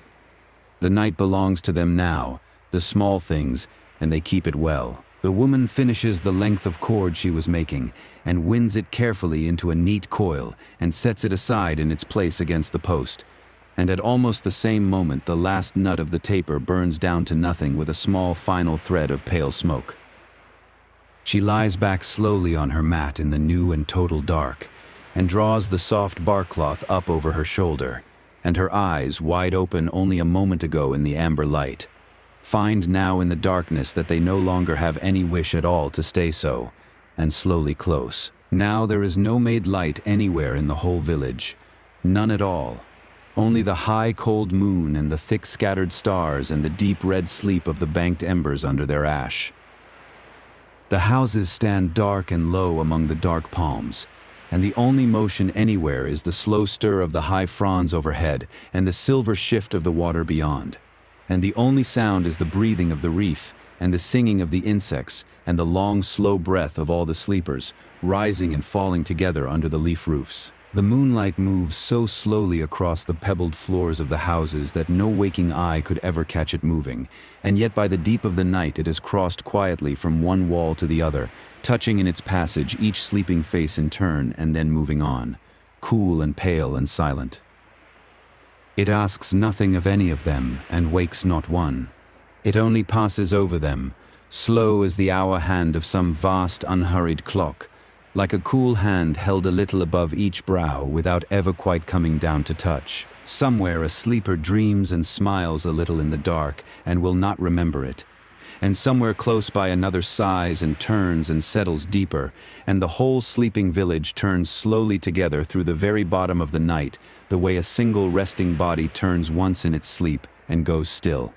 The night belongs to them now, the small things, and they keep it well. The woman finishes the length of cord she was making and winds it carefully into a neat coil and sets it aside in its place against the post. And at almost the same moment, the last nut of the taper burns down to nothing with a small final thread of pale smoke. She lies back slowly on her mat in the new and total dark and draws the soft barcloth up over her shoulder, and her eyes, wide open only a moment ago in the amber light, find now in the darkness that they no longer have any wish at all to stay so, and slowly close. Now there is no made light anywhere in the whole village, none at all. Only the high cold moon and the thick scattered stars and the deep red sleep of the banked embers under their ash. The houses stand dark and low among the dark palms, and the only motion anywhere is the slow stir of the high fronds overhead and the silver shift of the water beyond. And the only sound is the breathing of the reef and the singing of the insects and the long, slow breath of all the sleepers, rising and falling together under the leaf roofs. The moonlight moves so slowly across the pebbled floors of the houses that no waking eye could ever catch it moving, and yet by the deep of the night it has crossed quietly from one wall to the other, touching in its passage each sleeping face in turn and then moving on, cool and pale and silent. It asks nothing of any of them and wakes not one. It only passes over them, slow as the hour hand of some vast unhurried clock, like a cool hand held a little above each brow without ever quite coming down to touch. Somewhere a sleeper dreams and smiles a little in the dark and will not remember it. And somewhere close by another sighs and turns and settles deeper, and the whole sleeping village turns slowly together through the very bottom of the night, the way a single resting body turns once in its sleep and goes still.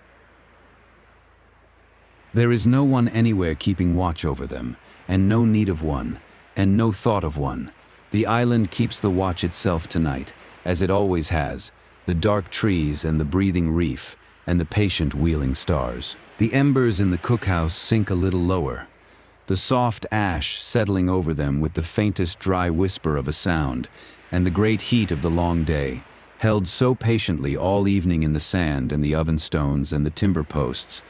There is no one anywhere keeping watch over them, and no need of one, and no thought of one. The island keeps the watch itself tonight, as it always has, the dark trees and the breathing reef, and the patient wheeling stars. The embers in the cookhouse sink a little lower, the soft ash settling over them with the faintest dry whisper of a sound, and the great heat of the long day, held so patiently all evening in the sand and the oven stones and the timber posts,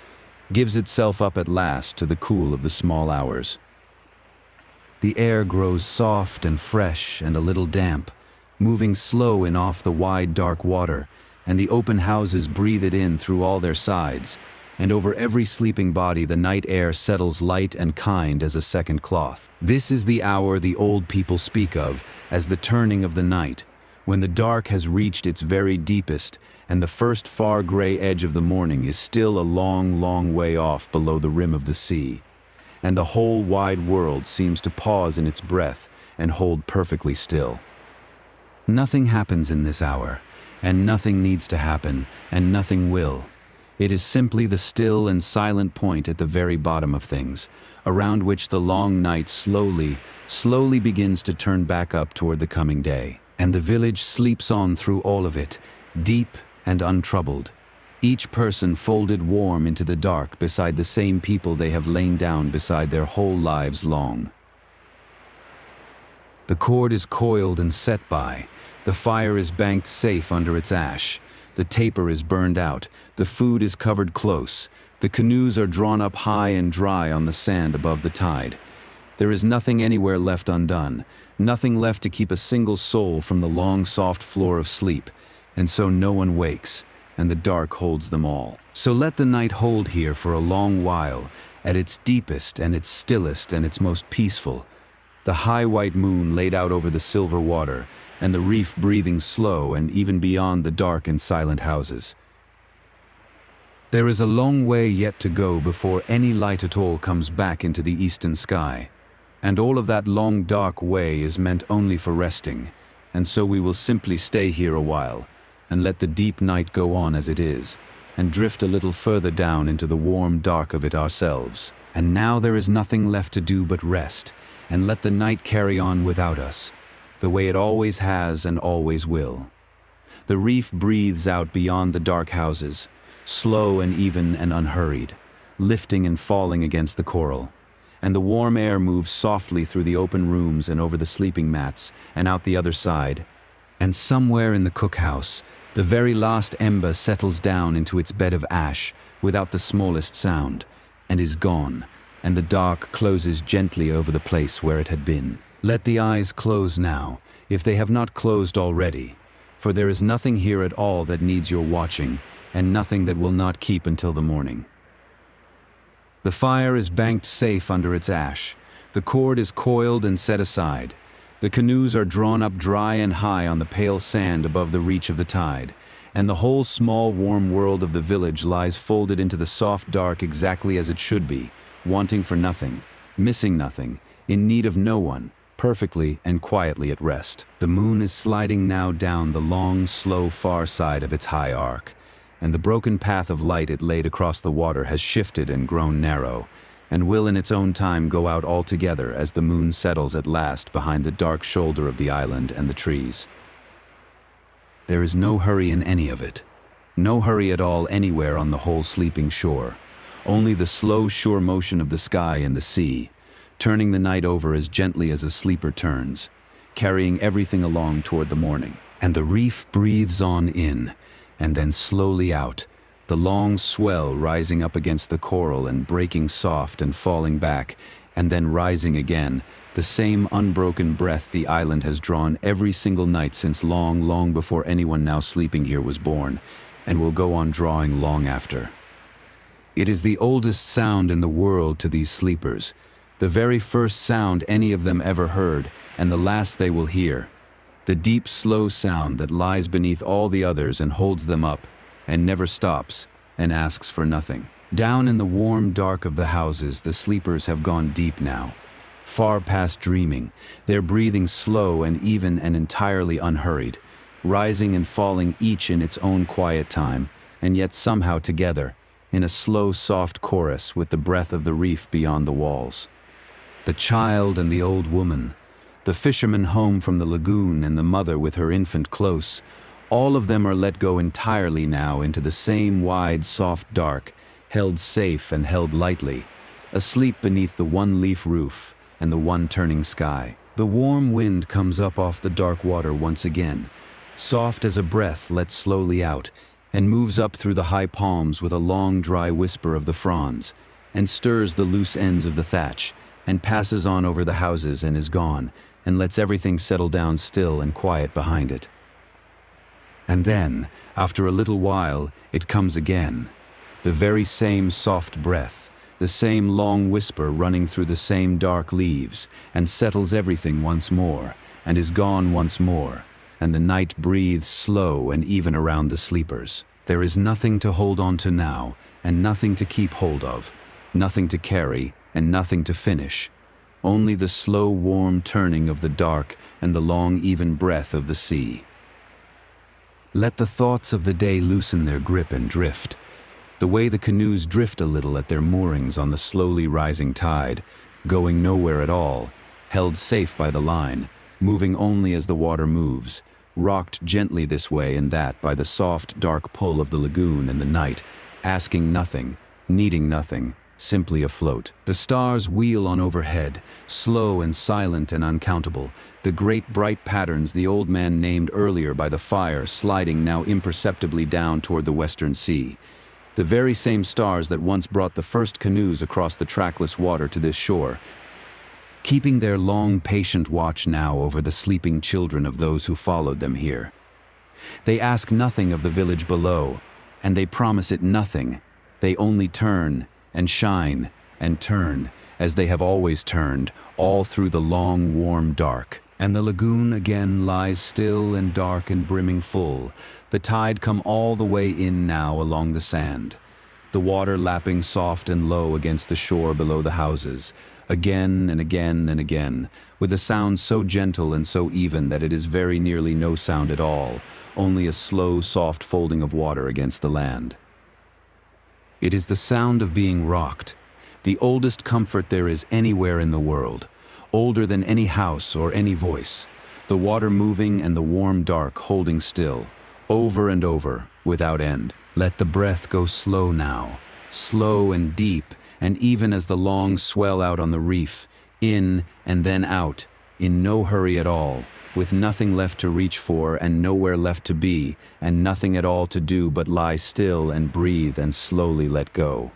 gives itself up at last to the cool of the small hours. The air grows soft and fresh and a little damp, moving slow in off the wide dark water, and the open houses breathe it in through all their sides, and over every sleeping body the night air settles light and kind as a second cloth. This is the hour the old people speak of as the turning of the night, when the dark has reached its very deepest, and the first far gray edge of the morning is still a long, long way off below the rim of the sea, and the whole wide world seems to pause in its breath and hold perfectly still. Nothing happens in this hour, and nothing needs to happen, and nothing will. It is simply the still and silent point at the very bottom of things, around which the long night slowly begins to turn back up toward the coming day. And the village sleeps on through all of it, deep and untroubled, each person folded warm into the dark beside the same people they have lain down beside their whole lives long. The cord is coiled and set by, the fire is banked safe under its ash, the taper is burned out, the food is covered close, the canoes are drawn up high and dry on the sand above the tide. There is nothing anywhere left undone, nothing left to keep a single soul from the long soft floor of sleep, and so no one wakes, and the dark holds them all. So let the night hold here for a long while, at its deepest and its stillest and its most peaceful, the high white moon laid out over the silver water, and the reef breathing slow and even beyond the dark and silent houses. There is a long way yet to go before any light at all comes back into the eastern sky, and all of that long dark way is meant only for resting, and so we will simply stay here a while, and let the deep night go on as it is, and drift a little further down into the warm dark of it ourselves. And now there is nothing left to do but rest, and let the night carry on without us, the way it always has and always will. The reef breathes out beyond the dark houses, slow and even and unhurried, lifting and falling against the coral. And the warm air moves softly through the open rooms and over the sleeping mats and out the other side. And somewhere in the cookhouse, the very last ember settles down into its bed of ash without the smallest sound, and is gone, and the dark closes gently over the place where it had been. Let the eyes close now, if they have not closed already, for there is nothing here at all that needs your watching, and nothing that will not keep until the morning. The fire is banked safe under its ash. The cord is coiled and set aside. The canoes are drawn up dry and high on the pale sand above the reach of the tide, and the whole small warm world of the village lies folded into the soft dark exactly as it should be, wanting for nothing, missing nothing, in need of no one, perfectly and quietly at rest. The moon is sliding now down the long, slow far side of its high arc, and the broken path of light it laid across the water has shifted and grown narrow, and will in its own time go out altogether as the moon settles at last behind the dark shoulder of the island and the trees. There is no hurry in any of it, no hurry at all anywhere on the whole sleeping shore, only the slow, sure motion of the sky and the sea, turning the night over as gently as a sleeper turns, carrying everything along toward the morning. And the reef breathes on in, and then slowly out, the long swell rising up against the coral and breaking soft and falling back, and then rising again, the same unbroken breath the island has drawn every single night since long, long before anyone now sleeping here was born, and will go on drawing long after. It is the oldest sound in the world to these sleepers, the very first sound any of them ever heard, and the last they will hear. The deep, slow sound that lies beneath all the others and holds them up, and never stops, and asks for nothing. Down in the warm dark of the houses, the sleepers have gone deep now. Far past dreaming, their breathing slow and even and entirely unhurried, rising and falling each in its own quiet time, and yet somehow together, in a slow, soft chorus with the breath of the reef beyond the walls. The child and the old woman, the fisherman home from the lagoon and the mother with her infant close, all of them are let go entirely now into the same wide, soft dark, held safe and held lightly, asleep beneath the one-leaf roof and the one-turning sky. The warm wind comes up off the dark water once again, soft as a breath let slowly out, and moves up through the high palms with a long, dry whisper of the fronds, and stirs the loose ends of the thatch, and passes on over the houses and is gone, and lets everything settle down still and quiet behind it. And then, after a little while, it comes again, the very same soft breath, the same long whisper running through the same dark leaves, and settles everything once more, and is gone once more, and the night breathes slow and even around the sleepers. There is nothing to hold on to now, and nothing to keep hold of, nothing to carry, and nothing to finish. Only the slow, warm turning of the dark and the long, even breath of the sea. Let the thoughts of the day loosen their grip and drift, the way the canoes drift a little at their moorings on the slowly rising tide, going nowhere at all, held safe by the line, moving only as the water moves, rocked gently this way and that by the soft, dark pull of the lagoon and the night, asking nothing, needing nothing, simply afloat. The stars wheel on overhead, slow and silent and uncountable, the great bright patterns the old man named earlier by the fire sliding now imperceptibly down toward the western sea. The very same stars that once brought the first canoes across the trackless water to this shore, keeping their long, patient watch now over the sleeping children of those who followed them here. They ask nothing of the village below, and they promise it nothing. They only turn and shine and turn, as they have always turned, all through the long, warm dark. And the lagoon again lies still and dark and brimming full, the tide come all the way in now along the sand, the water lapping soft and low against the shore below the houses, again and again and again, with a sound so gentle and so even that it is very nearly no sound at all, only a slow, soft folding of water against the land. It is the sound of being rocked, the oldest comfort there is anywhere in the world, older than any house or any voice, the water moving and the warm dark holding still, over and over, without end. Let the breath go slow now, slow and deep, and even as the long swell out on the reef, in and then out, in no hurry at all, with nothing left to reach for and nowhere left to be, and nothing at all to do but lie still and breathe and slowly let go.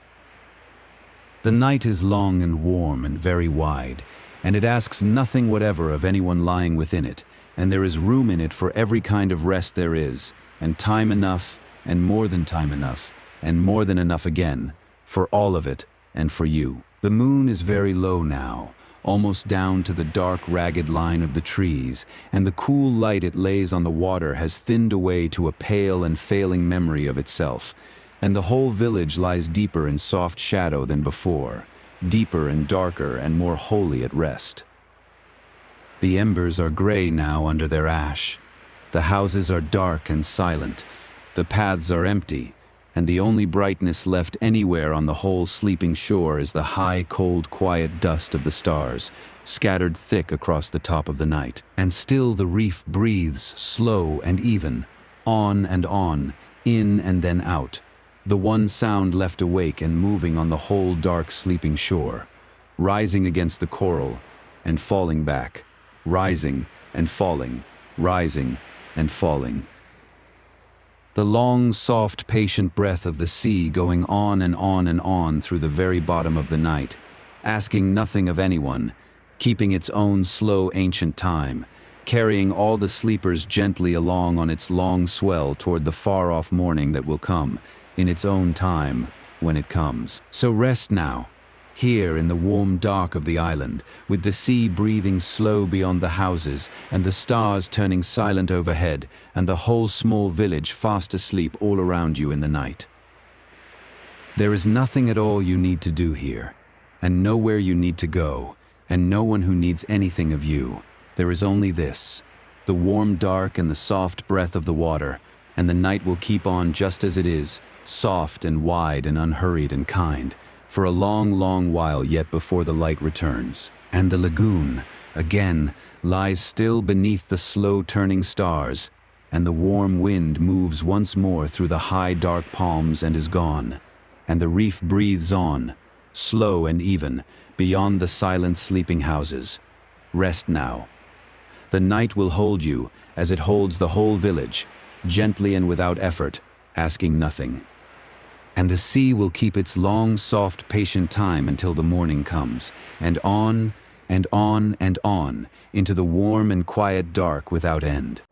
The night is long and warm and very wide, and it asks nothing whatever of anyone lying within it, and there is room in it for every kind of rest there is, and time enough, and more than time enough, and more than enough again, for all of it, and for you. The moon is very low now, almost down to the dark, ragged line of the trees, and the cool light it lays on the water has thinned away to a pale and failing memory of itself, and the whole village lies deeper in soft shadow than before, deeper and darker and more wholly at rest. The embers are gray now under their ash. The houses are dark and silent. The paths are empty, and the only brightness left anywhere on the whole sleeping shore is the high, cold, quiet dust of the stars, scattered thick across the top of the night. And still the reef breathes slow and even, on and on, in and then out, the one sound left awake and moving on the whole dark sleeping shore, rising against the coral and falling back, rising and falling, rising and falling. The long, soft, patient breath of the sea going on and on and on through the very bottom of the night, asking nothing of anyone, keeping its own slow, ancient time, carrying all the sleepers gently along on its long swell toward the far-off morning that will come, in its own time, when it comes. So rest now, here in the warm dark of the island, with the sea breathing slow beyond the houses, and the stars turning silent overhead, and the whole small village fast asleep all around you in the night. There is nothing at all you need to do here, and nowhere you need to go, and no one who needs anything of you. There is only this, the warm dark and the soft breath of the water, and the night will keep on just as it is, soft and wide and unhurried and kind, for a long, long while yet before the light returns. And the lagoon, again, lies still beneath the slow-turning stars, and the warm wind moves once more through the high, dark palms and is gone, and the reef breathes on, slow and even, beyond the silent sleeping houses. Rest now. The night will hold you, as it holds the whole village, gently and without effort, asking nothing. And the sea will keep its long, soft, patient time until the morning comes, and on, and on, and on, into the warm and quiet dark without end.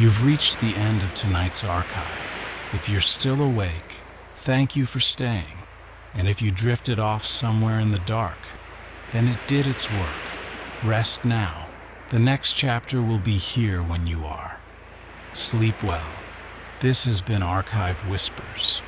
You've reached the end of tonight's archive. If you're still awake, thank you for staying. And if you drifted off somewhere in the dark, then it did its work. Rest now. The next chapter will be here when you are. Sleep well. This has been Archive Whispers.